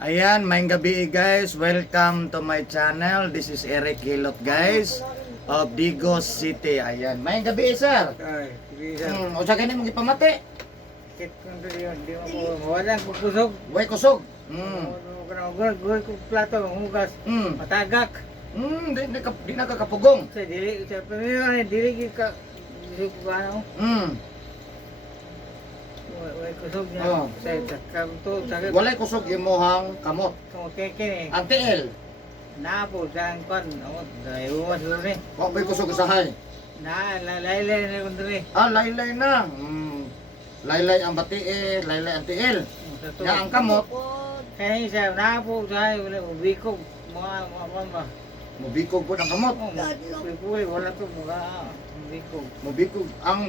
Ayan, maayong gabi guys. Welcome to my channel. This is Eric Hilot guys of Digos City. Ayan, maayong gabi sir. Ay, sige sir. Usa kani mong ipamati? Kit kong yun, di mo wala ko kusog. Way kusog. Gul ko plato, hugas, matagak. Di na kakapugong. Sa dili, sa pamilya dili ka, dili ko ano. Wala kusog niya. Oh. Sa kanto, sa Walay kusog imong kamot. kung keke ni. Ang tiil, Napo sa kon, amot, dai umas dulu ni. wa bay kusog usahay. Na laylay ni kon dili. Laylay na. Laylay ang batii, laylay ang tiil. Ya ang kamot, Kaya sa napo sa wala ubikog mga ba. mubikog po ang kamot. Puli wala to mga ubikog.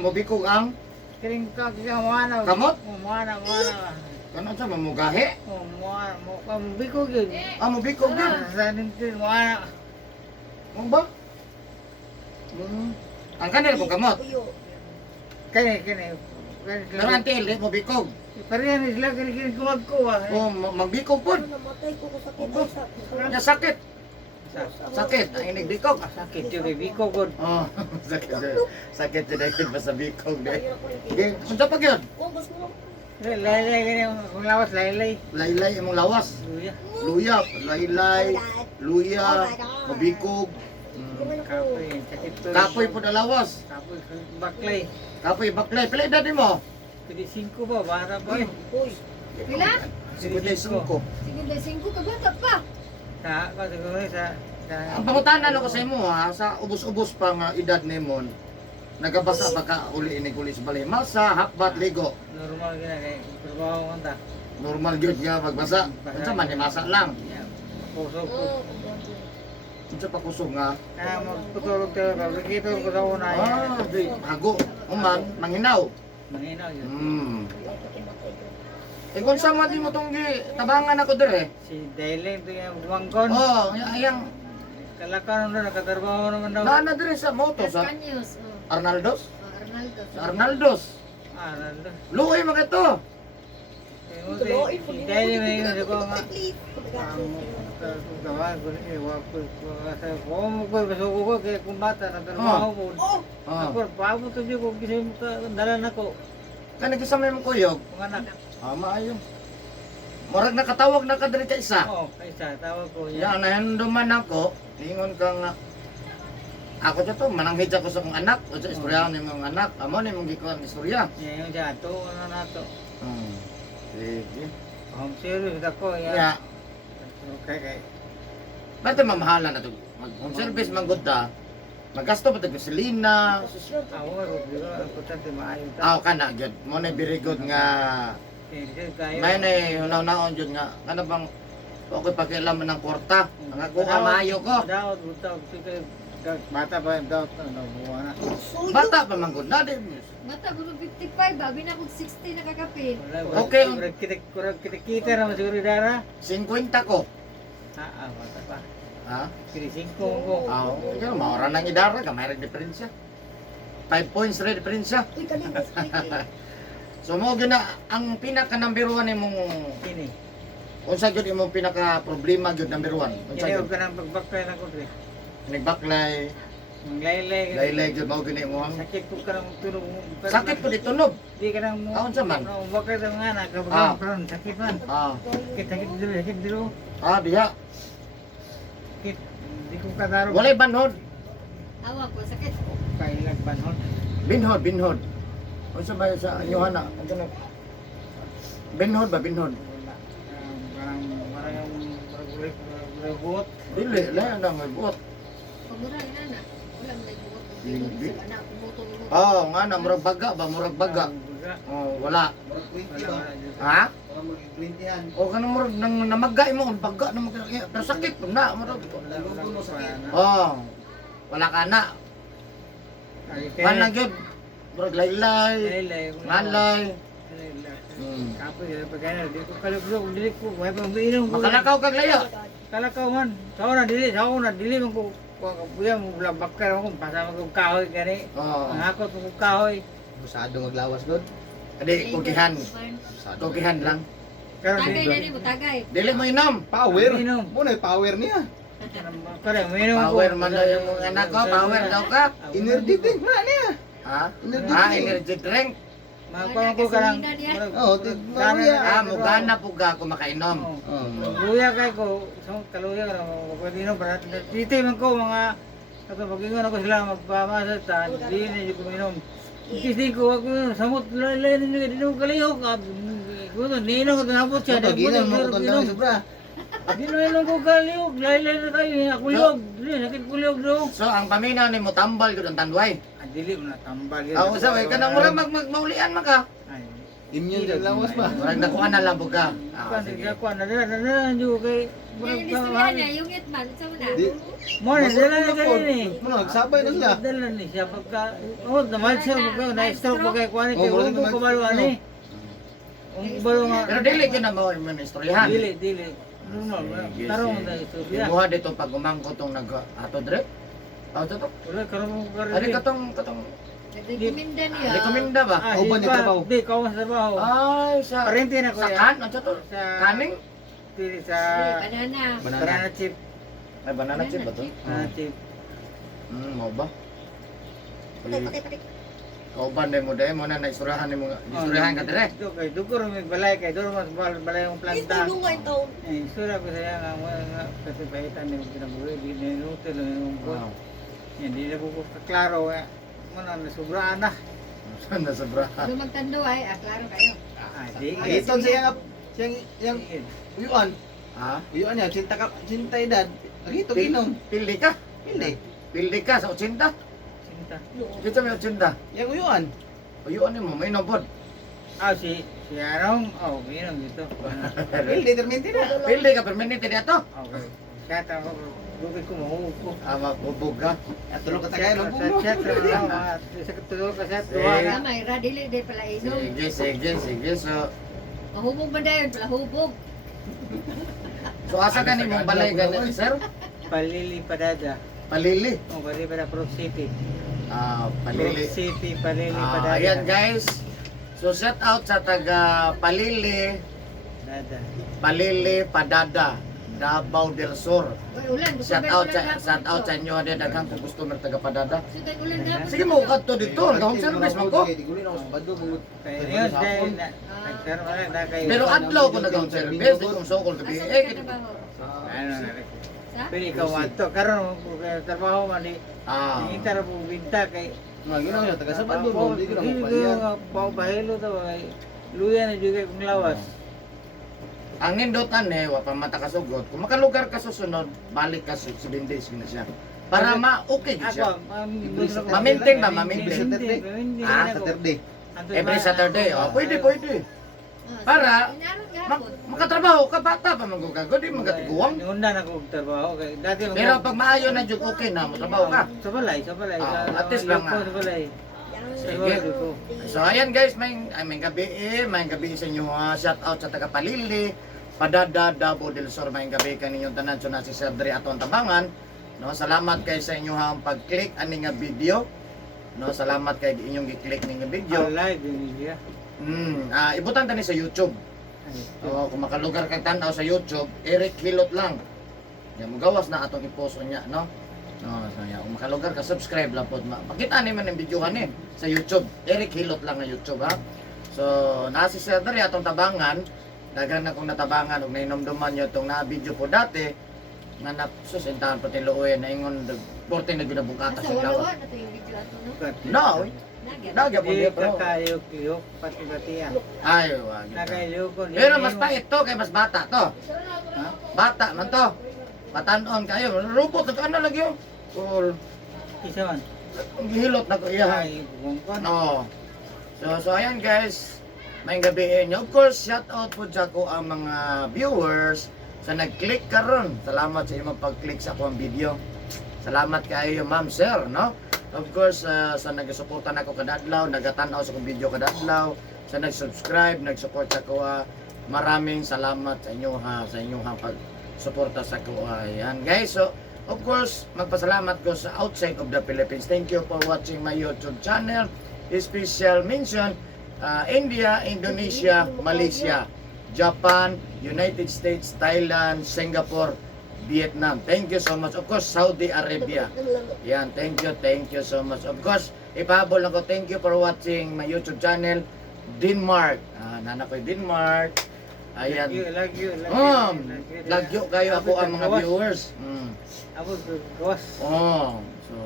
Mubikog ang Kiring ka kaya mana. Kamot? Mana. kanang sa mamugahe. Mana mo kam biko gyud. Mubikog yun. Sa dintin mana. Mo ba? Ang kanil kong kamot. Kani. Pero ang tiil, mo bikog. Pariyan sila kini kumagko ah. O, magbikog po. Nya sakit. Sakit. Ang inig bikog. Sakit yung biko gud. Oh, sakit yun dahil pa sa bikog. Okay, unsa pa yun? Laylay kini kung lawas laylay. Laylay imong lawas. Luya. Luya, laylay, luya, mabikog. Kapoy, sakit to. Kapoy po na lawas. Kapoy baklay. Kapoy baklay. Pila edad mo? Pili 5 ba bata pa. Pila? 55. Sige, 5 kabata pa. Sa siguro sa Ang pangutanan ako sa imo ha, sa ubos-ubos pa nga edad nimo, nagabasa pa ka uli ini kulis balay. Masa hakbat ligo. normal gina kay trabaho man ta. Normal gyud nga magbasa. Unsa man ni masa lang. Kusog ko. Unsa pa kusog nga? Kaya magputulog tayo ka. Nakita ko sa una. Di hago. Uman manginaw. Manginaw yun. Kung sa man di mo tong tabangan ako dire. Si Dailing to yung bumangkon. Oh, ayang Kalakaran na nakatrabaho naman daw. na dire sa moto Las sa Caños. Arnaldos. Arnaldo. Sa Arnaldos. Nando. Luoy mga to. Si Dailing may yun. Di ko nga. Gawa ko ni Kung ko basuko ko kaya kung bata nagtrabaho ko. Ako paabo to di ko kasi dalan ako. Kani kisame mo kuyog. Kung anak. Maayo. Murag nakatawag na ka diri ka isa. Oo, kaysa tawag ko Ya, yan. nahanduman ako. Ingon ka nga. Ako to mananghid ako sa kong anak. O sa istorya ni mong anak. Amo ni mong gikuan istorya. Yan yung dyan. Ito, ano na to. Sige. Home service ako. Yan. Ya, Okay. ba't mamahalan na to? Mag-home service manggod ta. Magasto pa tag gasolina. Ako nga, Rodrigo, ang importante maayon ta. Aw kana gyud. Mo na very good nga. May na hunaw-naon jud nga. Kana bang okay pakialam ng kwarta. Ang ako amayo ko. Daot, butaw. Bata pa yung daot. Nabuha na. Bata pa manggod na di. Mata, buro 55. Babi na kung 60 nakakapil. Okay. Kurang kita naman siguro dara. 50 ko. Bata pa. Ha? Kiri 5 ko. Ikaw, maura nang idara ka, mayroong diferensya. 5 points rin diferensya. Uy, kaligas. So mo gyud na ang pinaka number 1 imong Kini. unsa gyud imong pinaka problema gyud number 1. Unsa Kini gyud? huwag ka nang pagbakay na ko. Nagbaklay, Ang laylay. laylay gyud mao gyud mo. Sakit ko ka nang tunog. Sakit po di tunog. Di ka nang mo. Unsa man? Bakit ang anak? Ah. Sakit man. Sakit dilo. Diha. Sakit. Di ko kadaro. Walay banhod. Awa ko, sakit. Kailag banhon. Binhod. Unsa ba sa Yohana? Unsa na? Binhod ba binhod? Wala. Parang yung ragot. Dili, layo na may buot. Pagmura, inana. Wala mo na ibuot. Hindi. Sa anak, pumutol mo. Nga na murag baga ba, murag baga. Wala. Ha? O kanang murag nang namagay mo baga na magkaya pero sakit po na murag. Wala ka na. Mana gyud murag laylay, manlay. Kapoy ya pagana di ko kaluglo dili ko way pambiinom ko. Makalakaw kag layo. Kalakaw man. Sauna dili man ko buya mo blabak ka ko pasama ko kahoy gani. Ang ako ko kahoy. Masyado maglawas doon. Kadi kugihan. Masyado. Kugihan lang. Karon Tagay dito. na mo, tagay. Dili mo inom. Power. Minom. Muna yung power niya. Kare, minum ko. Power man daw yung mga anak ko, power daw ka. Energy drink na niya. Ha? Energy Ah, drink. energy drink. Magkuhan ko karang. Oo, maruya. Ah, mugana po ka kung makainom. Oo. Luya kay ko, sa kaluya ka na pwede no para titi man ko mga kato pagingon ako sila magpamasa ta di na di ko minom. Kasi ko ako samot lay ni di ko kaliho ka. Ko to nino ko nabot siya Ano, ginan mo ko tanda sobra. Di na ko kaliho, lay na kayo ako liog, di sakit ko liog do. So, ang paminaw ni mo tambal ko ng tanduay. Dili mo na tambal yun. Ah, usaway ka nang murag maulian man ka. Ay. Immune din lawas pa. Murag nakuha na lang po ka. Ah, Kuan sige. sige kuan na juga kay Yan yung istorya niya, yung itman. Sa muna. Di. mo na dala na kayo ni. Muna nagsabay na sila. Dala ni siya pagka oh naman siya pagka na-stroke pa kay kuan kay Oh, wala ubo naman ko balo ani. Balo nga. Pero dili ko na mo yung istoryahan. Dili. Normal. Sige, Tarong sige. na istorya. Imuha dito pag umangko tong nag-ato dire. Ato to. Wala karon mo Ari karon. katong Nagrekomenda niya. rekomenda ba? Ah, O ba ni trabaho? Di ko sa trabaho. Ay, sa Parente na ko sa yan. kan, ano to? Sa Kaning? dili sa Banana. banana chip. Ay, banana chip ba to? Banana chip. Mo ba? Kauban din mo dahil mo na naisurahan ni mo. Isurahan ka dire. Ito kay dugo ro may balay kay duro mas balay yung planta. Eh, sura ko saya nga mo nga kasi paitan ni kinabuhi di minuto lang yung ko. Wow. Hindi na ko klaro eh. Mo na nasubraan na. Saan na sobra? Doon magtando ay, klaro kayo. Ah, di. Iton siya siyang yang uyuan. Ha? Uyuan niya cinta edad. Agito ginom. Pildi ka? Hindi. Pildi ka sa 80? Sinta. Dito may 80. Yang uyuan. Uyuan mo, may nobod. Ah, si Arong, oh, minum gitu. Hindi determinante na. Pildi ka, permanente dito. Okay. Siya ta ko bukid ko mo ko. Ah, mabubog ka. At tulog ka tagay lang Sa chat sa sa katulog ka sa tuwa na. Tama, radili din pala inom. Sige. So, Mahubog ba dayon? Pala hubog. asa ka ni mong balay ganun, sir? Palili Padada. Palili. Oh, Palili Padada Pro City. Ah, Pro palili. City Palili Ah, Padada. ayan guys. So shout out sa taga Palili, Dada. Palili Padada, Davao del Sur. Uy, ulan. gusto Shout ba out ulan sa gapon to? inyo din daghang kung customer taga Padada. Sudan ulan gapon Sige to. mo kadto dito, home service man ko. Diguli na ako sa bado mo. Kaya yun dahil na nagkaroon wala na kayo. Pero adlaw ko nag-home service, di ko sokol gabi. Asa Eh, ka trabaho? Ano na. Sa? Pero ikaw ato karon mo trabaho man di. ah, Ingitar po binta kay Mga ginawa niya taga sa bado mo. Di ko na mo paliyan. Pau bahelo to ay luya na juga kung lawas. ang nindotan wa pa mata kasugot. Kung makalugar ka susunod, balik ka sa 7 days na siya. Para ma-okay gid siya. Ako, Ma-maintain ba? Ma-maintain? Ah, Saturday. Every Saturday, oh, pwede. Ah, Para, inaron Mak gapon. makatrabaho ka, bata pa magugagod, di magatiguang. Una na ko trabaho kay dati Pero pag maayo na jud okay na, matrabaho ka. sa balay. Ah, at least lang, Sa balay. Sige. So ayan guys, may gabi sa inyo, shout out sa taga Palili, Padada, Davao del Sur, may gabi kaninyong tanan so na si Sir Dre aton tabangan. No, salamat kay sa inyo ang pag-click ani nga video. No, salamat kay inyong gi-click ning nga video. Live din niya. Ibutan tani sa YouTube. Oh, kung makalugar kang tanaw sa YouTube, Eric Hilot lang. Yan, magawas na atong i-post niya, no? No, so yan, kung makalugar ka, subscribe lang po. Pakita naman ang videohan sa YouTube. Eric Hilot lang ang YouTube, ha? So, nasi Sir Dre atong tabangan, daghan na kong natabangan, ug nainomduman nyo itong na-video po dati, nga nasusintahan po tiluoy, na ingon, 14 na ginabukata Asa sa wala lawa. na to yung video ato no? No, Nagyan. dagya po Di niya, pero, kakayok-yok pati-patiya. ay, wag. Nakayok ko. Pero mas pait to, kay mas bata to. Ha? Bata man to. Patanon kayo. Rupot ito ano lagi yun. Cool. Isa man. Hilot na ko iya. Ay, bungkon. No. So ayan guys. May gabi niyo. Of course, shout out po dyan ko ang mga viewers sa nag-click karon. Salamat sa inyong pag-click sa akong video. Salamat kayo ma'am sir, no? Of course, sa nagsuporta na ako kadadlaw, nagatanaw sa akong video kadadlaw, sa nag-subscribe, nag-support ako, maraming salamat sa inyo ha, sa inyong pag-suporta sa ako. Ayan guys, so of course, magpasalamat ko sa outside of the Philippines. Thank you for watching my YouTube channel. Special mention, India, Indonesia, Malaysia. Japan, United States, Thailand, Singapore, Vietnam. Thank you so much. Of course, Saudi Arabia. Yan, thank you so much. Of course, ipahabol ako, thank you for watching my YouTube channel, Denmark. Nana ko Denmark. Ayan. Lagyo. Lagyo kayo ako ang mga viewers. Abot gawas. So,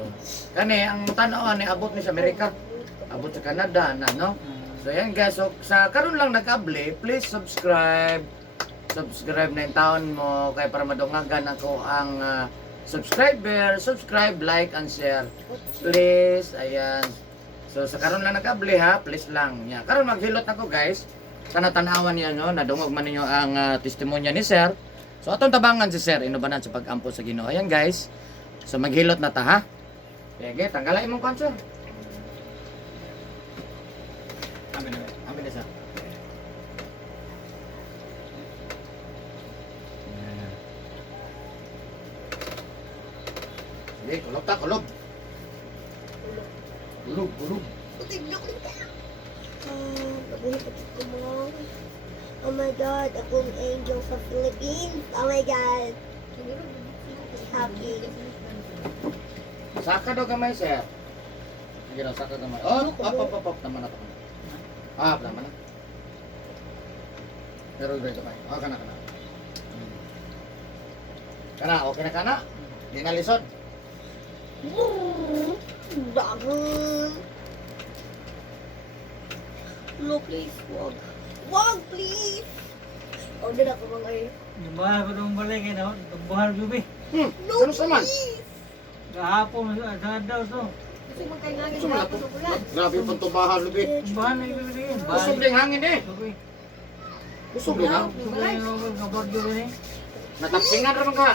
kani, ang tanaw ni abot ni sa Amerika. Abot sa Canada, no? So, yan guys. So, sa karon lang nag-abli, please subscribe. Subscribe na yung taon mo kaya para madungagan ako ang subscriber, subscribe, like, and share. Please, ayan. So, sa karon lang nag-abli ha, please lang. Yeah. Karon maghilot ako guys. Sana tanawan niyo, no? Nadungog man ninyo ang testimonya ni Sir. So, atong tabangan si Sir, inubanan sa pag-ampo sa Ginoo. Ayan guys. So, maghilot na ta ha. Sige, tanggalay mong konsol. Amin na sa. Sige, kulog ta, kulog. Kulog. Nabuhay pa dito mo. Oh my God, akong angel sa Philippines. Oh my God. Happy. Saka daw kamay, Sir. Sige daw, saka kamay. Oh, up. Naman na to. Naman na. Pero dito kamay. Kana. Kana, okay na kana? Di na lisod. Bagon. No, please, wag. Wag, please. Order ako mga eh. Yung bahal ko nung balik eh, no? Buhal gabi. No, Ano sa man? please. Kahapon, sa daw to. Kasi magkaingagin Gusto mo na na ako to? sa ulan. Grabe yung pantubahan, Lubi. Bahal na yung gabi rin. Kusog din hangin eh. Okay. Kusog din hangin. Gusto ko yung kabardo rin eh. Natapsingan naman ka.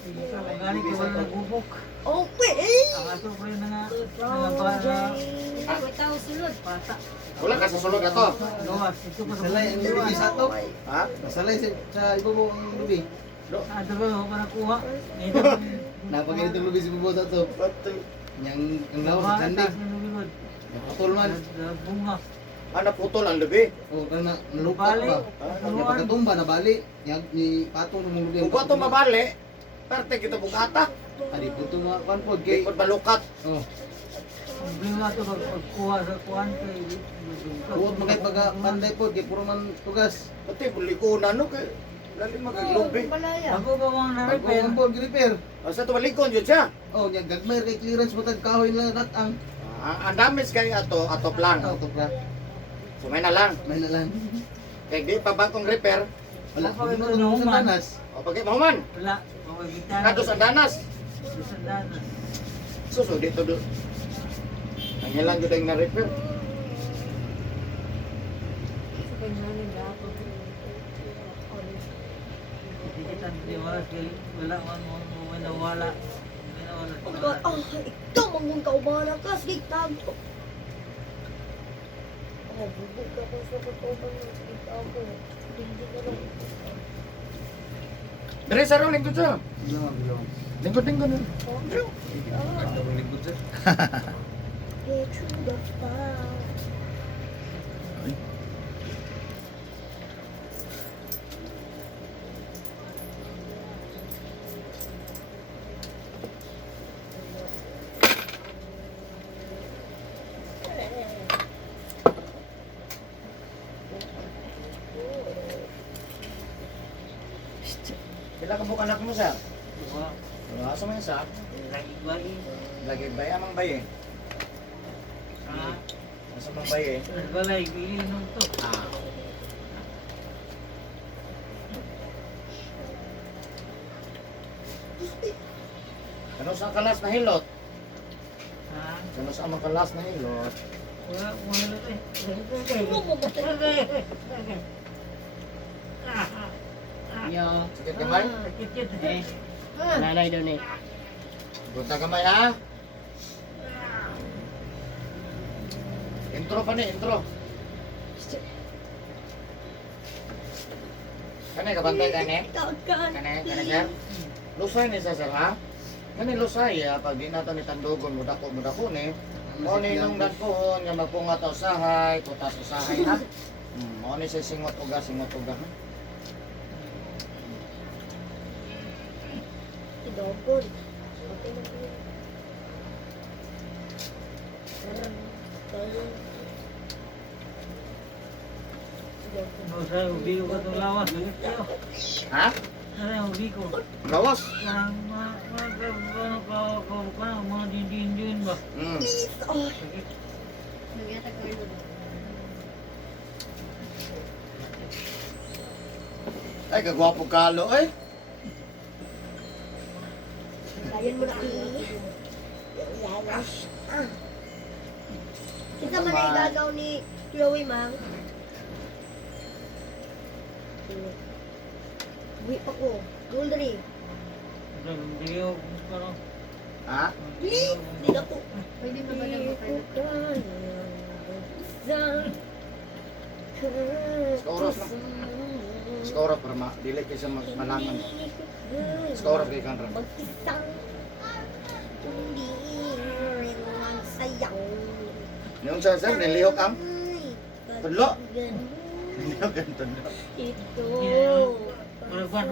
Sige ka, magaling ka wala nagubok. Okay. Ang ato ko rin nga Hindi ko tao sulod. pata. Wala ka sa sulod na to. Gawas, ito ko sa Masalay ang lubi sa to. Ha? Masalay sa ibo mo ang lubi. Ato ko, ako pa nakuha. Ito Napagin itong lubi sa ibo sa to. Yang ang lawas sa sandi. Patol man. Bunga. Naputol ang lubi. O kana nalupat ba? Yung pagkatumba na bali. Yang ni patong sa mga lubi. Kung ba ito mabali, parte kita bugata. Adi puto nga kan pod Di kay. ko balukat. Oh, Ang bunga to pagkuha sa kuhan kay tuod mo kay pagpanday pod kay puro man tugas. Pati buli ko na no kay lalim maglubi. Ako ba mga Pag na-repair? ang pod repair. Sa tuwalikon yun siya. Oh, nya gagmay kay clearance mo tag kahoy na ratang. Ang damage kay ato plan. Auto pra. So may na lang. May na lang. Kay di pa bagong repair. Wala Ako, pa ito, mo sa naman. tanas. O pag mahuman. Wala. Mga gitara. Kados ang danas. Sandanas. Suso dito do. Ang ilang jud ang na-repair. Sa kaingagin na ako. Hindi kita diwalas kay wala man mo nawala. Oh my God, ito mong kaubahan ka. Sige, tago. Bubog ako sa katoban ng sige, tago. Hindi ko lang. Dire sa ron lingkod sa. Bilong. Lingkod na. Get through the fire. Pila ka bukan anak mo sa? Wala. Asa man sa? Lagi ba Lagi bay amang bay. Asa mang bay. balay iinom to. Ano sa kalas na hilot? Ha? Ano sa amang kalas na hilot? Wala na to eh. Yo, Sakit kamay? Sakit yun eh, nanay doon eh. Punta kamay ha? Intro pa ni, intro. Kani kabantay kani? Kani sir? Lusay ni sa sir ha? Kani lusay ha, pag di nato ni tandugon mudako ni. Mo ni nung dagkohon nga magpungat sa usahay, putas usahay ha. Mo ni sa singot uga ha. Dogon. Okay na po. Ano sa ubi ko ka itong lawas. Galit kayo. Ha? Ano yung ubi ko? Gawas. Parang mga din ba? Mm. Oh, Sakit. Nagyatag ko yun. Ay, kagwapo kalo eh. kayan mo na i-lash. Kita man ay gagaw ni Chloe, Mang. Buhi pa ko. Goldry. Hindi ko parang... Ha? Please! Di na po. Pwede mo ba na makain? Skoros lang. Skoros para dili kayo sa malangan. Skoros kayo kanran. Mag-isang hindi rin lang sayang. Yung sa sir, nilihok ang Tudlo. Ay, nilihok ang tudlo. ito. Parang ba?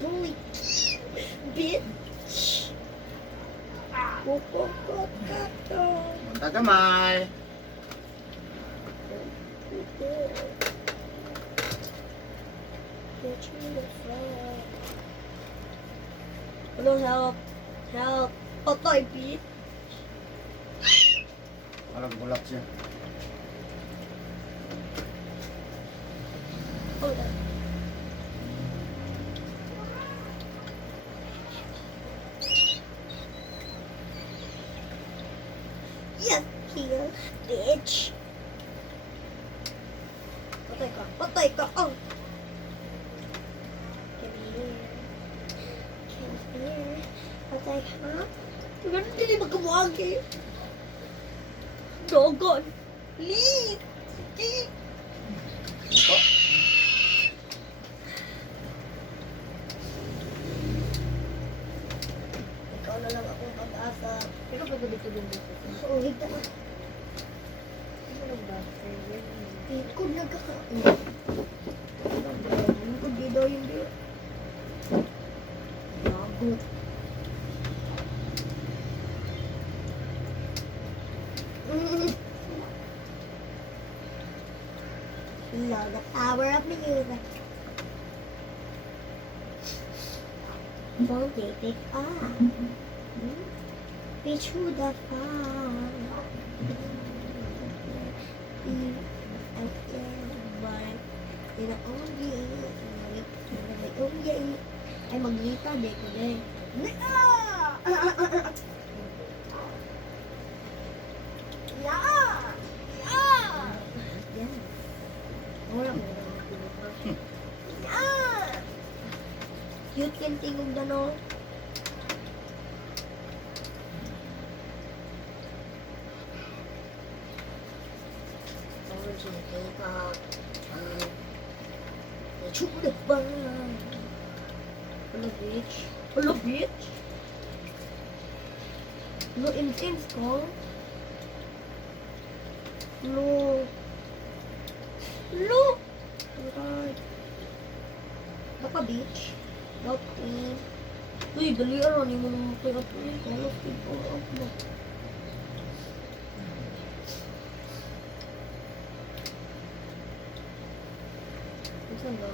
Boy. Bitch. Kukukukato. Punta kamay. Get you the fuck. Hello, help. Help. Patay, bitch. Parang bulak siya. Hold on. Yes, here, bitch. Patay ka. Patay ka. Oh. Come here. Come here. Patay ka. Ganun din yung magkamuagi. Dogon. Please. Please. Ito. Ikaw na lang akong pag-asa. Pero pag dito din dito. Uhig na lang. Ano ba? Ikod na ka. Ikod dito yung biyo. Bago. Love the power of music. Don't take it off. Bitch, who the fuck? Ay, maglita, di ko din. Yan. Wala mo. Cute yung tingog na no. Chula ba? Hello, bitch. Hello, bitch. Hello, intense ko. Hello. Hello. Alright. Baka, bitch. Baka. Uy, dali araw. Hindi mo naman kaya ito. Hello, bitch. Saan ba?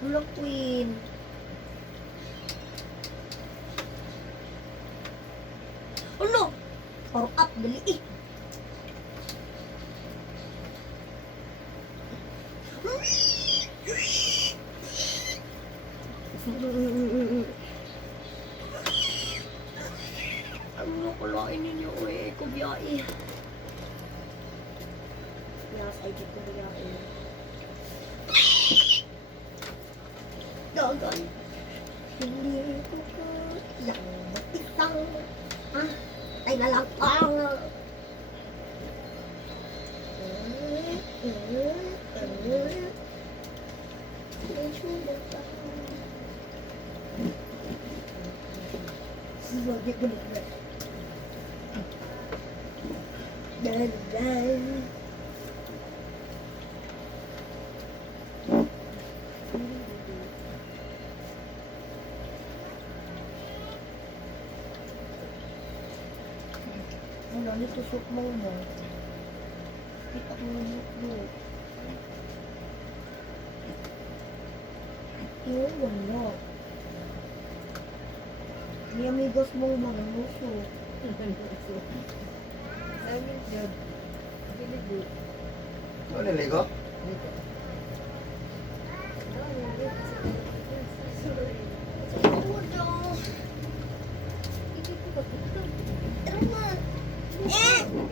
Hello, Queen. Hello! Power up, dali eh. Ano kulain ninyo eh, kubyai. Yes, I did kubyai. Dagan. Hindi ko ka yang isang ay na lang Dan. Wala nito sok mo mo. Kita mo mo. Iyo wala. Ni amigos mo mga muso. Sabi niya, biligo. Ano niligo? Ano daw? Tara na.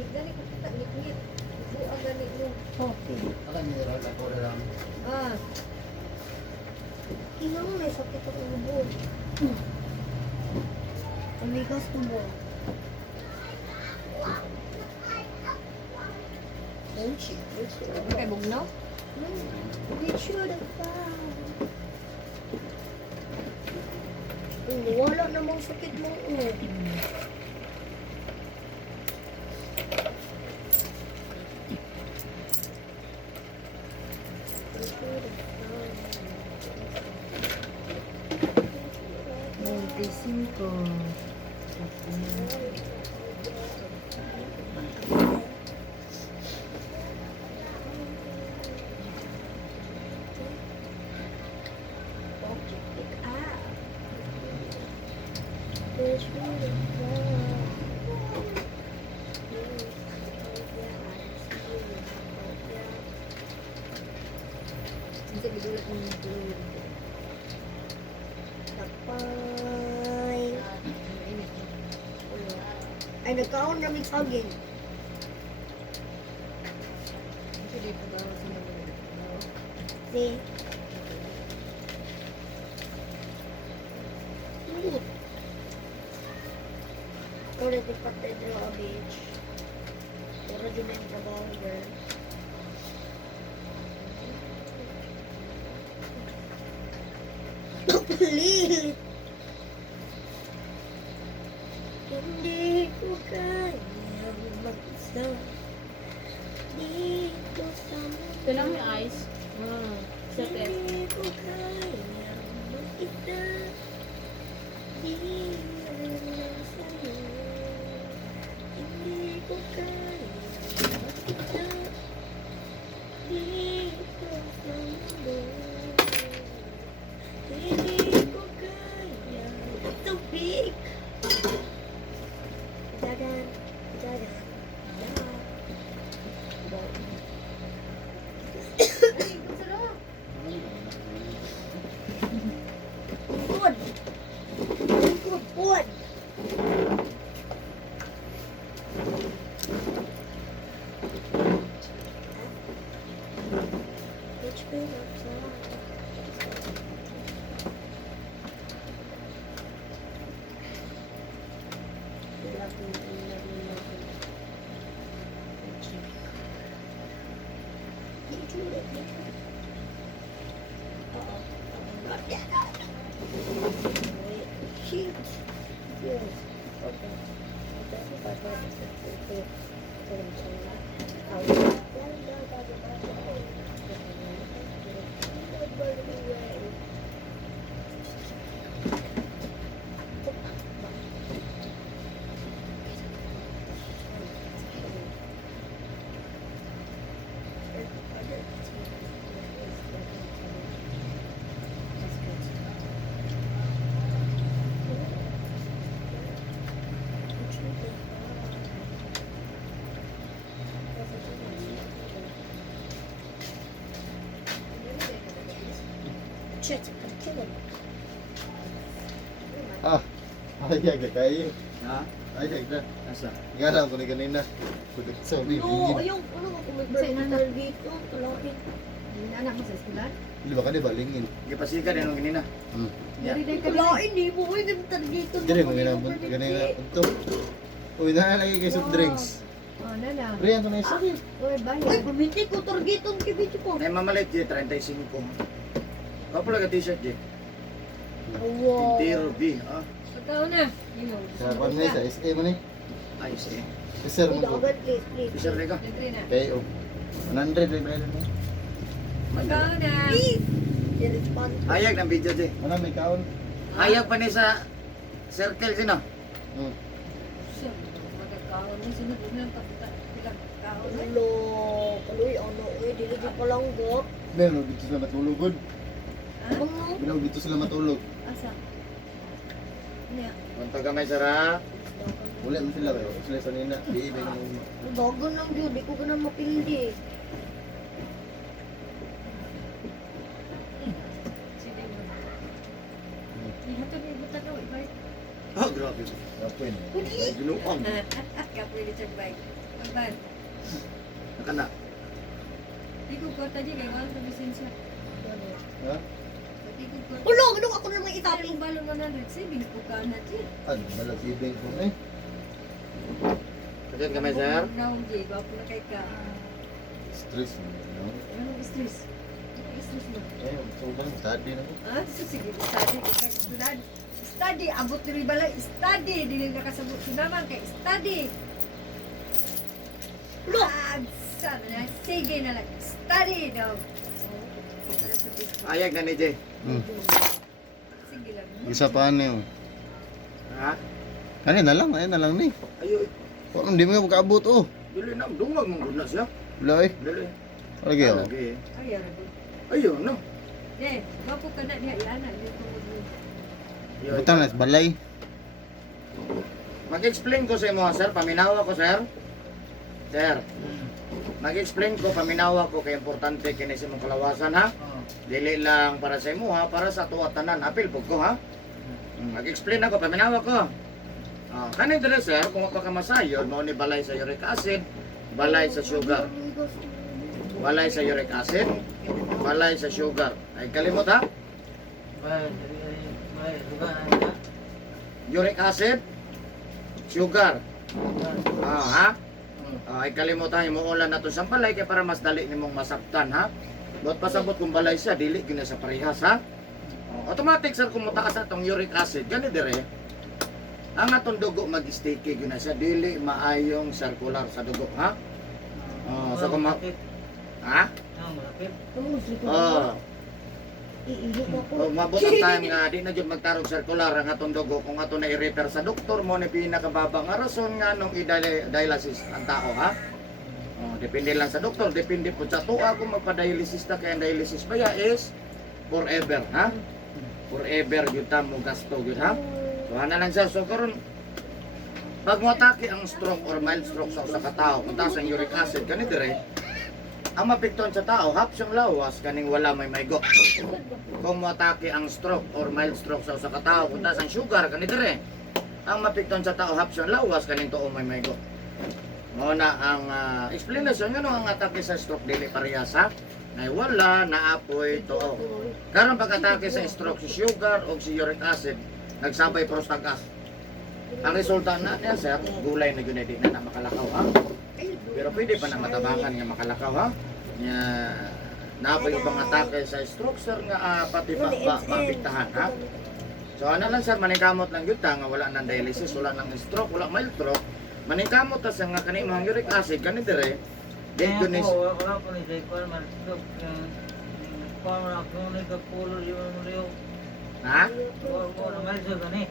Gani ko kita ngit-ngit. Buang gani mo. Okay. Akan nila ako na lang. Ah, Ina mo may sakit ang ubo. Amigas ko mo. Oh, shit. kay bugnaw. We should have found. Wala namang sakit mo. Hindi gidulat mo ng tuloy. Tapay. Ay, nagkaon namin saging. Hindi dito daw sa mga. Si. Ulit ipatay dito a beach. Pero di na yung trabaho girl. Please. Hindi ko kaya mag-isa dito sa mundo. Ito lang yung ice. Sakit. Hindi ko kaya mag-isa dito lang sa'yo. Hindi ko kaya mag-isa dito sa mundo. Hindi ko kaya tubig. Dagan, dagan, dagan. Ay, sarap. Good. Good, good. Which way up Sheet. Yes. Okay. Shit, I'm killing. Ah, ay agad kayo. Ha? Ay agad. Asa? Ngaram ko ni kanina. Kulit sa No, bibingin. yung ano ako may birthday dito, talawin. Yung anak mo sa eskwelahan. Di ba ka di balingin? Gipasika din nung ganina. Dari day ka Talawin, di mo ko yung dito. Dili mo ginabot kanina unto. Uy, lagi kay soft drinks. Oh, nana. Riyan ko na isa. Uy, Uy, bayad. puminti ko targeton kibidyo ko. May mamalit di 35. Kapo lang t-shirt di. Wow. Intero B, ha? Ikaw na. Yun. Sa kwan na sa SA mo ni. Ayos eh. Sir Uy, mo ko. dagat, please, please. Fisher ka. Libre na. Kay oh. 100 rin bayad mo. Magkano na? Please! I-respond. Hayag ng video di. Ano may kaon? Hayag pa ni sa circle sino? Hmm. Siya, magkakaon na sunod na lang pilang kaon na. Hello, kaloy, ano, dili di pa lang gop. Meron dito sila matulog gud. Ano? Meron dito sila matulog. Asa? Niya. Punta kami sara. Wala man sila pero sila sa nina. Di ba mo. Dagan lang yun, di ko ganun mapildi. Sige mo. Ihatag yung buta ko, ibay. Oh, grabe. Kapin. Ay, ginuang. Kapoy ni Chang Bay. Magban. Nakana. Di ko ko tadi kay wala sa lisensya. Ha? Di ko ko. Ulo, ganun ako naman Tapi itaping. yung balon 100 savings ko ka na siya. An bala sibing ko eh. Diyan kami sir. Naong J, gwapo na kay ka. Stress mo, no? Anong stress? Anong stress mo? Eh, sobrang study na ko. Ah, so sige, study ka kagsudan. Study, abot diri balay, study, dili nakasabot sudaman kay study. Look, sana na, sige na lang, study daw. Para sa Facebook. Hayag na ni Jay. Sige lang. Isa pa ano. Ha? Kani na lang ni. Ayo, Kung hindi mo nga makaabot oh. dili na dungag mong guna siya. Wala eh. Dili. Lagi oh. Lagi. Ay, ara ko. Ayo no. Eh, gwapo ka na diha iana, dito mo. Ayo. Butang nas balay. Mag-explain ko sa imo sir, paminawa ko sir. Sir, mag-explain ko, paminawa ko kay importante kini sa imong kalawasan ha. Oh. Dili lang para sa imo ha, para sa tuwa tanan. Apil pug ko ha. Mag-explain ako, paminawa ko. Kani dire sir, kung pa ka masayod, mao ni balay sa uric acid, balay sa sugar. Balay sa uric acid, balay sa sugar. Ay kalimot ha. Bay, duga na. Uric acid, sugar. Ha? Ay kalimutan mo ulan nato sa balay kay para mas dali nimong masabtan ha. Bot pasabot kung balay siya dili gina sa parehas ha. Automatic sir kung mutaas atong uric acid gani dire. Ang atong dugo mag-sticky gina siya dili maayong circular sa dugo ha. So kung ha? Malapit. Iihip ako. O mabot ang time nga di na jud magtarog circular ang atong dugo kung ato na i-refer sa doktor mo ni pinakababa nga rason nga nung i-dialysis ang tao ha. Depende lang sa doktor, depende po sa tuwa kung magpa-dialysis ta kay ang dialysis ba ya is forever ha. Forever gyud ta mo gasto gyud ha. So ana lang siya so karon pag mo atake ang stroke or mild stroke sa usa ka tawo kung taas ang uric acid kani dire ang mapikton sa tao, hap siyang lawas, kaning wala may maygo. Kung matake ang stroke or mild stroke sa usa ka tawo, kung taas ang sugar, kani dire. Ang mapikton sa tao, hap siyang lawas, kaning tuo may maygo. Mao na ang explanation ngano ang atake sa stroke dili parehas ha. Nay wala naapoy tuo. Karon pag-atake sa stroke si sugar o si uric acid, nagsabay prostagas. Ang resulta na niya sir, gulay na gyud di na makalakaw ha. Pero pwede pa na matabangan nga makalakaw ha. Nya napoy ko pang atake sa stroke sir nga pati pa mapiktahan ha. So ano lang sir, manikamot lang gyud ta nga wala nang dialysis, wala nang stroke, wala mild stroke. Manikamot ta sa nga kani imong uric acid kani dire. Dito ni Wala ko ni Jay ko man. Para ko ni kapulo yung ha? ko na mal sa gani.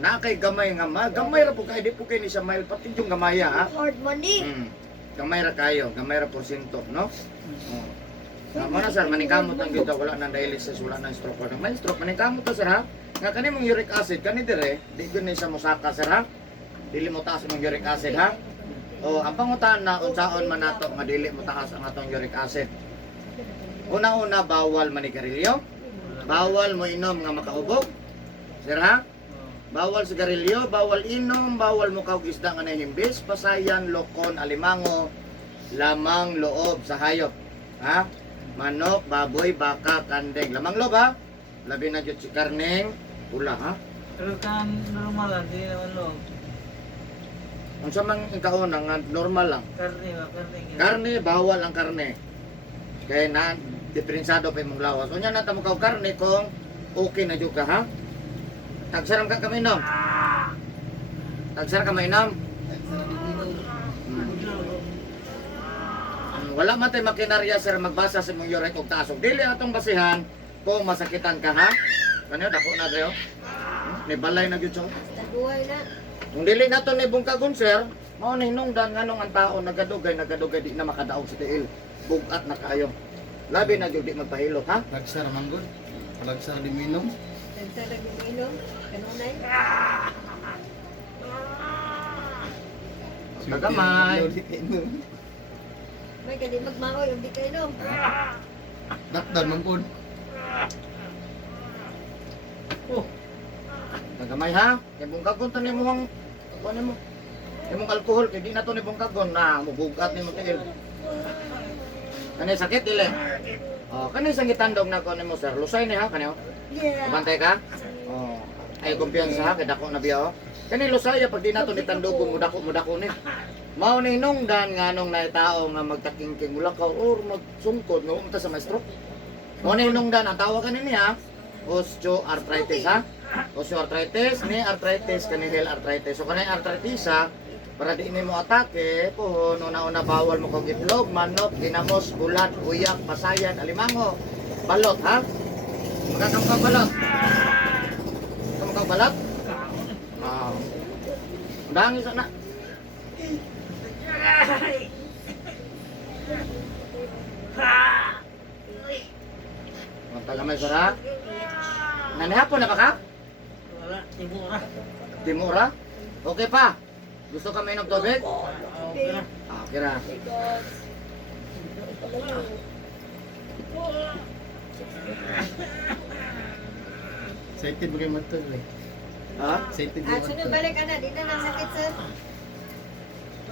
Na kay gamay nga gamay ra po kay di po kay ni sa mild pati yung gamaya ha. Hard money. Gamay ra kayo, gamay ra porsyento, no? Mo na sir, manikamot ang dito, wala nang dialysis, wala nang stroke, wala nang mild stroke, manikamot to sir ha. Nga kani mong uric acid kani dire, di gyud ni sa musaka sir ha. Dili mo taas ang uric acid ha. Ang pangutan na unsaon man nato nga dili mo taas ang atong uric acid. Una-una bawal manigarilyo. Bawal mo inom nga makaubog. Sir ha? Bawal sigarilyo, bawal inom, bawal mo kag isda nga nahimbis, pasayan, lokon, alimango, lamang loob sa hayop. Ha? Manok, baboy, baka, kandeng. Lamang loob ha? Labi na jud si karneng pula ha? Pero kan normal lang, di naman lo. Unsa man ikauna nga normal lang. Karne ba, karne. Karne, bawal ang karne. Kaya na diferensado pa imong lawas. Unya na ta mo kag karne kung okay na jud ka ha? Tagsaram ka kami nom. Tagsar ka mainom. wala man tayo makinarya sir magbasa sa mong uric ug taas. Ug dili atong basihan kung masakitan ka ha. Kanyo dako na dayo. Ni balay na gyud siya. Buhay na. Kung dili nato ni bungkagon sir, mao ni hinungdan nganong ang tao nagadugay di na makadaog sa tiil. Bugat na kayo. Labi na gyud di magpahilot ha. Lagsar manggod. Lagsar di minom. Nagsa lagi minom. Kanunay. Kagamay. May kadi magmaoy ug di kay no. Dakdan man pod. Nagamay ha. Kay bungkagon to nimo ang kuno mo. Imong alcohol kay di na to ni bungkagon na mubugat nimo tiil. Kani sakit dili. Oh, kani sangitandog na kuno mo sir. Lusay ni ha kani oh. Yeah. Bantay ka? Oh. Ay kumpiyansa ha kay dako na biya oh. Kani lusaya pag di nato ni tandugon mo dako ni. Mao ni hinungdan nganong na tao nga magtakingking ulakaw or magsungkod nga umunta sa maestro. Mao ni hinungdan ang tawag kanini ha. Osteoarthritis ha. Osteoarthritis ni arthritis kani hell arthritis. So kanay arthritis ha, para di nimo atake, pohon una-una bawal mo kog itlog, manok, ginamos, bulat, uyak, pasayan, alimango, balot ha. Magkakang balot. Magkakang balot? Ah. Dangi sana. Magtagamay sara. Nanihapon na ba ka? Wala, timura. Timura? Okay pa? Gusto ka mainom tubig? Okay na. Ah, kira. Excited ba kayo matod eh? Ha? Excited ba At kayo sunod matod? balik ka na, di na nang sakit sir.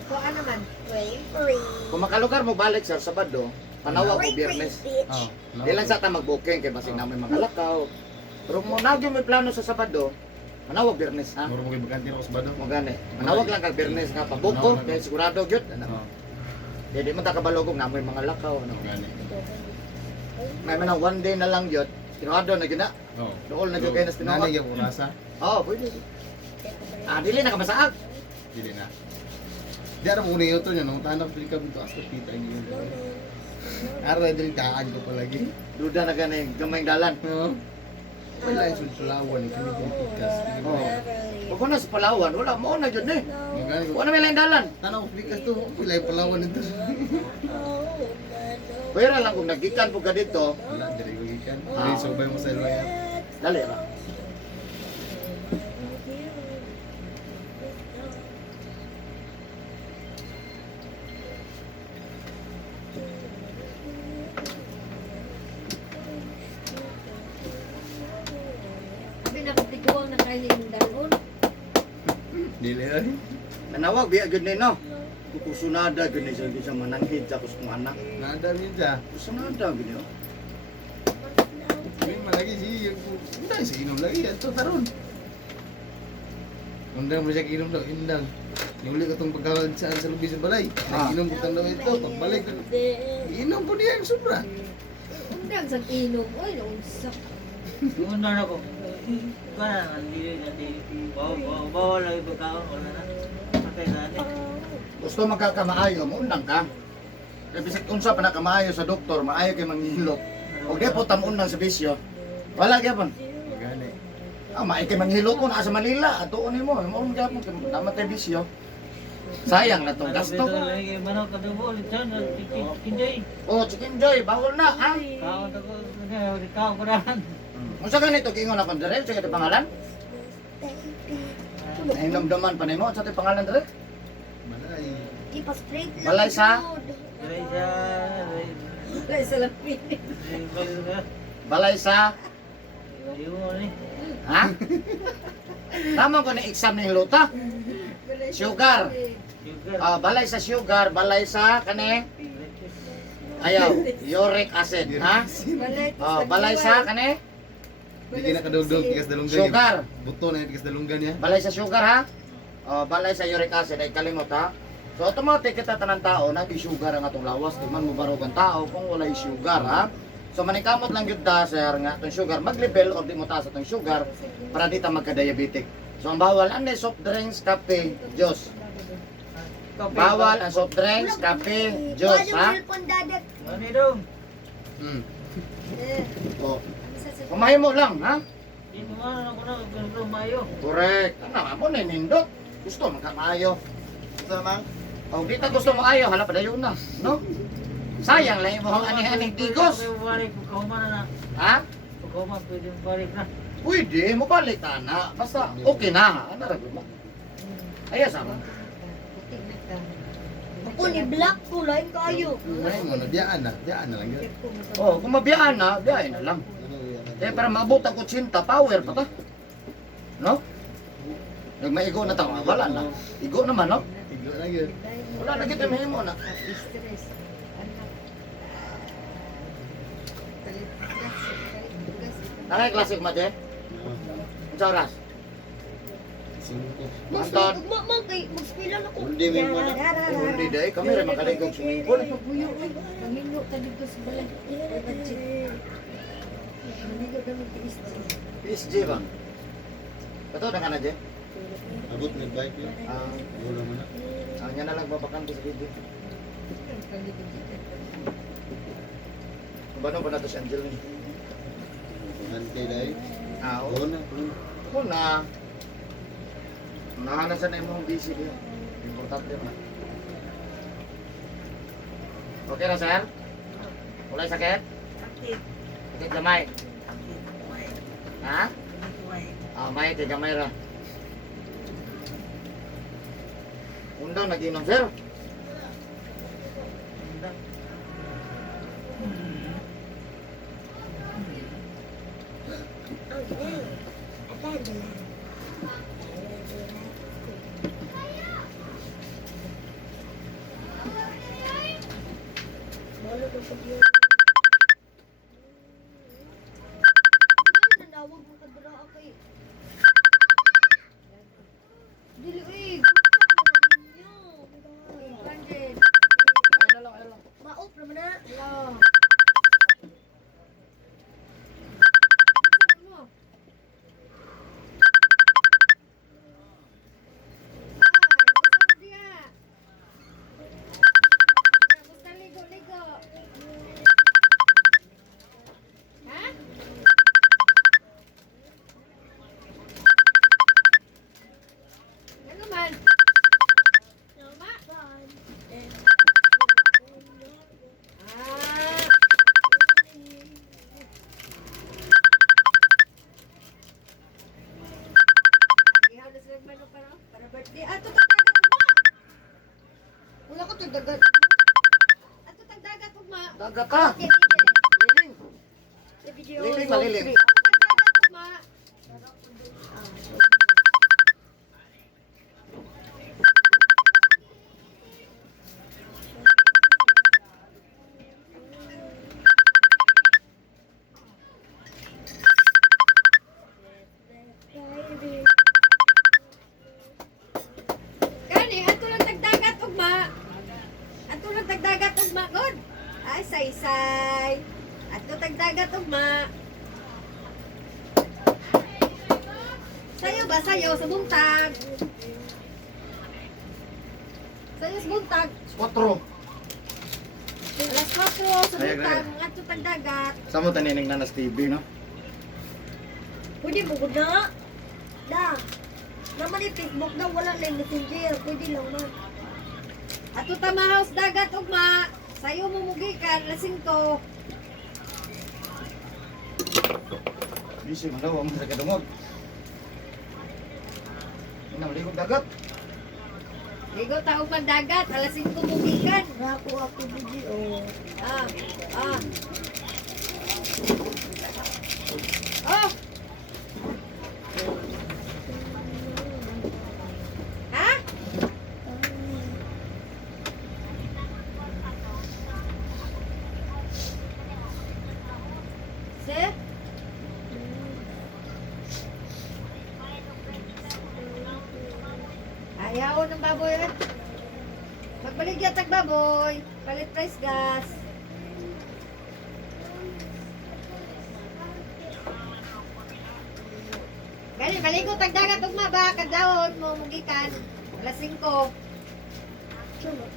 Kuha naman. Kung makalugar mo balik sir, Sabado, panawag mo Biyernes. Oh, Di lang sa ta mag-booking kay basig namin mga lakaw. Pero mo nagyo may plano sa Sabado, manawag Biyernes ha. Muro mo kayo baganti na kusbado? Mo gani. Manawag lang kag Biyernes nga pabuko kay sigurado gyud. Oo. Di man ta kabalogog namoy mga lakaw ano. Gani. May man one day na lang gyud. Sigurado na gyud na. Oo. Dool na gyud kay nas tinawag. Nanay yung urasa? Oh, pwede. Ah, dili na ka masaag. Dili na. Di aram muna yung ito niya, nung tahanap din kami ito, asap kita yung yun. Aray din kaan ko palagi. Duda na gani gamay dalan. Oo. Wala yung sulpulawan, kami yung pikas. Oh. Pag na sa Palawan, wala mo na gyud ni. Magani ko. Wala may lain dalan. Tanaw ko pikas to, wala yung palawan nito. Pero lang kung nagikan po ka dito, Wala, dali ko ikan. Dali sobay mo sa ilwaya. dali ra. Sabi na kapitiguang na kayo yung dalon. Dili ay. Nanawag biya gyud ni no. Kusunada gyud ni sa mananghid sa kusong anak. Nada rin siya. Kusunada gyud ni. May malagi siya. Hindi siya inom lagi. Ito taron. Undang mo siya inom daw. Indang. Nuli ko itong pagkakalan sa lubi sa balay. Nag-inom ko daw ito. Pagbalik ko. Inom po niya yung sobra. Undang sa inom. Oy, naunsak. Una na ko. Kana hindi bawal lagi pagkaon wala na. Okay na ni. Gusto magkakamaayo mo undang ka. Kaya bisag unsa pa na kamaayo sa doktor, maayo kay manghilot. Og di po tamunang sa bisyo. Wala gyapon. Magani. Ah, maayo kay manghilot mo na sa Manila. Atuon nimo, mo gyapon kay namatay bisyo. Sayang na tong gasto. Lagi manok ka dugo litan kinjay. Oh, chicken joy, bawal na ha. Kaon ako kaon ko ran. Unsa ganito giingon ako dire sa kay pangalan? Ay namdaman pa nimo sa tay pangalan dire? Malay. Di pa straight lang. Balay sa? Dari siya. Balay sa lapin. Balay sa Di mo ni. ha? Tama ko na exam ni Luta. Balay sa Sugar. lapin. Sugar. Ah, balay sa sugar, balay sa kane. Ayaw, uric acid, ha? Balay to Oh, balay sa kane. Hindi ka nakadugdog. Tigas dalunggan. Sugar. Buto na yung tigas dalunggan niya. Balay sa sugar, ha? Oh, balay sa uric acid ay kalimot, ha? So automatic kita tanan tao nagi sugar ang atong lawas, di man mo barog ang tao kung walay sugar, ha? So manikamot lang gyud ta sir nga atong sugar mag-level or di mo taas atong sugar para di ta magka-diabetic. So ang bawal ani soft drinks, kape, juice. Kape. Bawal ang soft drinks, kape, juice, ha? Ano dong? O, kumahimo lang, ha? Hindi mo ako na, belum mayo. Correct. Ano, mo na nindot. Gusto man ka maayo. Gusto naman? O, di ta gusto mo ayo, hala padayon na, no? Sayang lang yung mga aning-aning tigos. Pwede mo balik, pagkahuman na na. Ha? Pagkahuman, pwede mo balik na. Pwede, mo balik ta na. Basta, okay na. Ano ra mo? Ayos sama. Ako ni black ko lain kayo. Ay mo na, biyaan na lang yun. Oh, kung mabiyaan na, biyahe na lang. Eh, para maabot ang kutsinta, power pa ta. No? Nagmaigo na ta, wala na. Igo naman, no? Tiglo na yun. Wala na kita mahimo na. Stress. Anak. Nakay klasik mo, Je? Sa oras? Singko. Anton? Ugma kay magspila na ko. Hindi may mo na. Hindi dahil kami rin makaligog swimming pool. Pagbuyo, pangino ka dito sa balay. Maligo kami sa isda. PSG ba? Ito na ka na, Je? Abot na bike yun. Wala mo na. Yan na lang babakan ko sa video. Bano ba na to si Angel ni? Nantay dahil. Oo. Oo na. Una, nahanan sa na yung busy din. Importante na. Okay na, sir? Wala sakit? Sakit gamay. Ha? Ah, may kay gamay ra. Undang nag-inom, sir. Balo ko sa biyo. Nanawag mo ka dira kay. Dili ninyo. 100. Ayun na lang, ayun lang. Maop naman na. Hello. Ano mo? Basta dia. Basta ligo-ligo. Ha? Ano man? Tama? Ah. Agihan na sila manok para birthday. Ato tagdagat ugma. Wala ko tagdagan. Ato tagdagat ugma. Dagat ka! Okay, DJ. Liling! Sa video. Liling, malilim. Ato tagdagat ugma. Kani ato lang tagdagat ugma. Ato lang tagdagat ugma god. Ay say-say. Ato tagdagat ugma. Sayo ba sayo sa buntag? Sayo sa buntag. 4. Alas 4 sa Ay, buntag. Ato tagdagat. Sa mo tanining na nas TV, no? Pwede mo ko na. Da. Naman yung Facebook daw, wala lang messenger. Pwede lang man. Ato tamahaw sa dagat ugma. Sayo mo mugikan lasing to. Busy man daw, ang sa kadungog. Namaligog dagat. Ligo taog man dagat, alas 5 mugikan. Ako video. Ah, ah. Oh. Ha? Sir? Ayaw ng baboy. Magbalik yatag baboy. Palit price gas. Gani, maligo tagdagat ugma ba? Kagdawon mo mugikan. Alas 5. Sunod.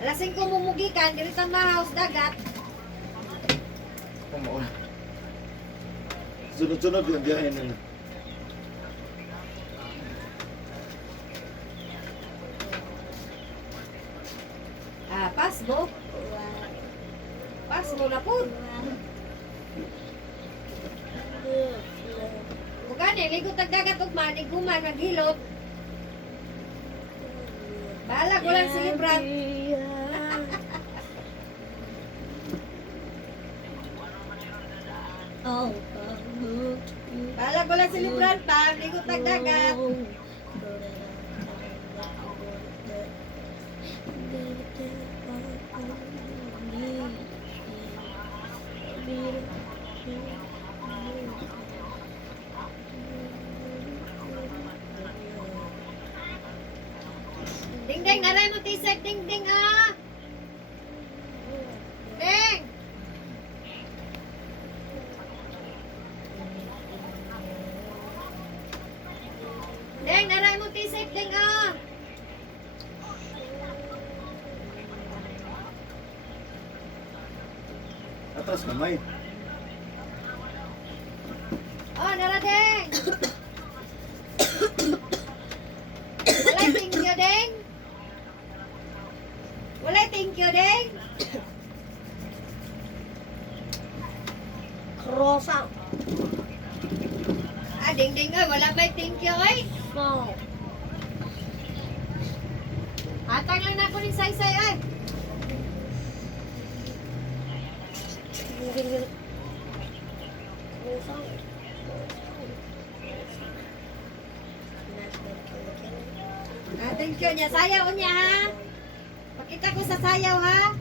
Alas 5 mumugikan, dito sa mahaws dagat. Kumuha. Sunod-sunod yung biyahe nila. Ah, pass mo. Pass mo na po. Bukani, ligot ang dagat ug maniguman, naghilot. Bahala ko lang silibrat. Oh, Bahala ko lang silibrat pa, ligot ang dagat. Ding ding, naray mo t-shirt, ding ding ah. Ding. Ding, naray mo t-shirt, ding ah. Atras kamay. Oh, nara ding. Walay thank you, ding. Walay thank you, ding. Rosa. Ah, ding ding ay, wala may thank you ay. No. Atang lang na ako ni Saysay ay. Rosa. Ah, thank you niya. Sayaw niya ha. Pakita ko sa sayaw ha.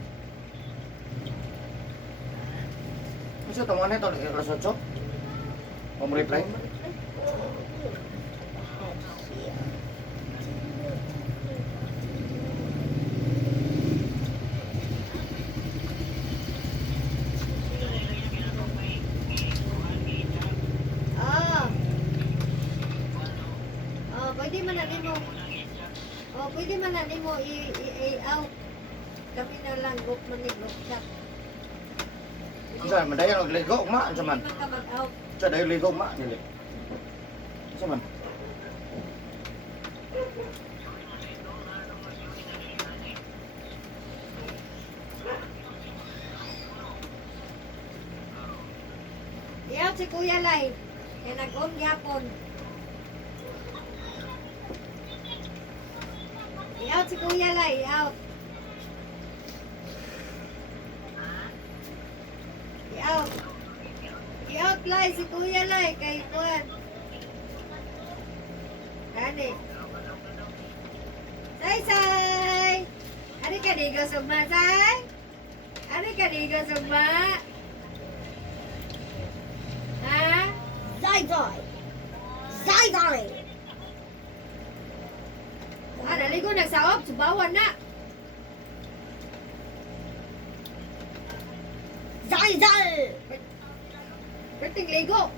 Kasi ito mga nito, alas 8. Pumreply. Oh. Oh, pwede man na mo. Oh, pwede man na mo i-out. Kami na lang group man ni group chat. Saan, madayan og ligo, ma, ano man? Pwede man ka mag-out. Saan, dayo ligo, ma, dili. Saan man? I-out si Kuya Lai. Kaya nag-on yapon. I-out si Kuya Lai, i-out. I-out. I-out Lai, si Kuya Lai, kay Kuan. Gani. Say! Ari ka digo sugma, say? Ari ka digo sugma? Ha? Zai-zai. Zai-zai. Ah, naligo nagsaop, subawan na. Zai-zai. Perting ligo.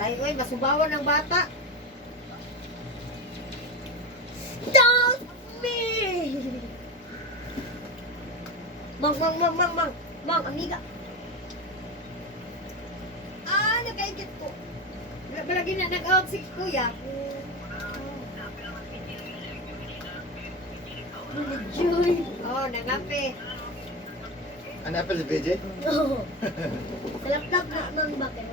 Tayo ay masubawan ng bata. Don't me. Mang. Mang, amiga. Ah, nakaikit ko. Balagi na nag-out si Kuya. Joy. Oh, nangapi. Ano apel si PJ? No. Sa laptop na mang bakit.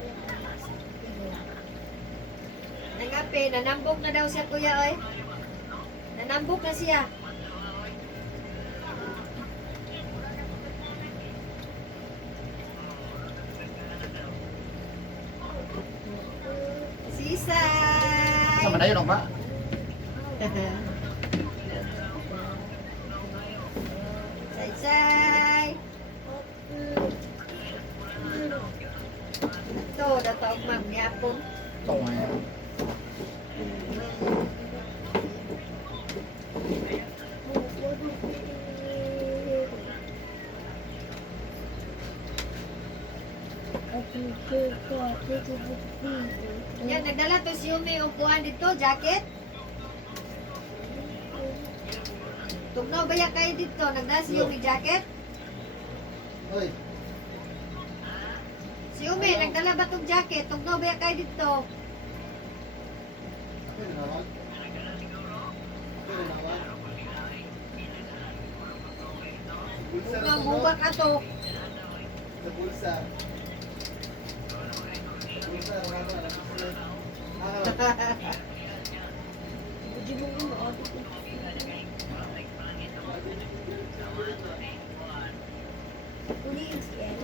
Nangapi, nanambok na daw siya Kuya oy. Nanambok na siya. Sisay. Saan man dayo, ma? Say. Ito, datawag magyapon. Ito nga yan. I can take off. Yan, nagdala to si Yumi upuan dito, jacket. Tugnaw ba yan kayo dito? Nagdala si Yumi jacket? Hoy, Si Yumi, nagdala ba tong jacket? Tugnaw ba yan kayo dito? ako yung nawag. Ako yung nawag. Bulsa na Mukhang to, bubak ato. sa bulsa. Sa bulsa, wala na, nakasalit. Hindi mo mo ate ko. Uliin si El.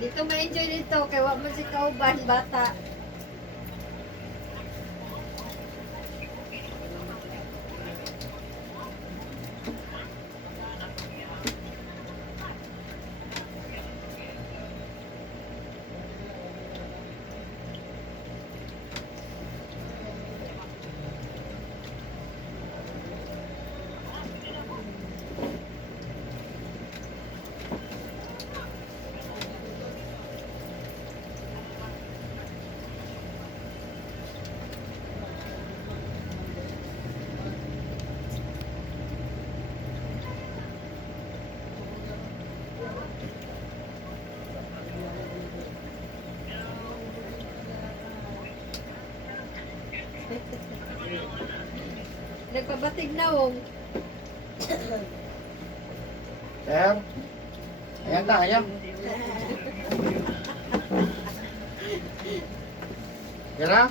Dito ma-enjoy dito, kaya wag man si kauban, bata. Nagpabatig na wong. Sir? Ayan ta, ayan. Kira?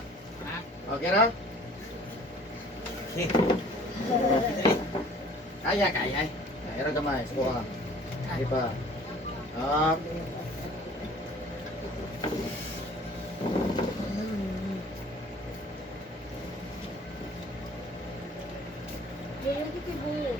O, kira? Kaya, kaya. Kaya gamay, subukan. Hindi pa. Up. Dili ko kay buhok.